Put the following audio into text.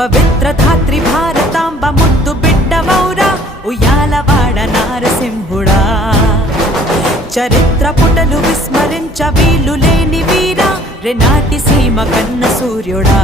పవిత్ర ధాత్రి భారతాంబ ముద్దు బిడ్డ మౌరా ఉయ్యాలవాడ నారసింహుడా చరిత్ర పుటలు విస్మరించ వీలు లేని వీరా రెనాటి సీమ కన్న సూర్యుడా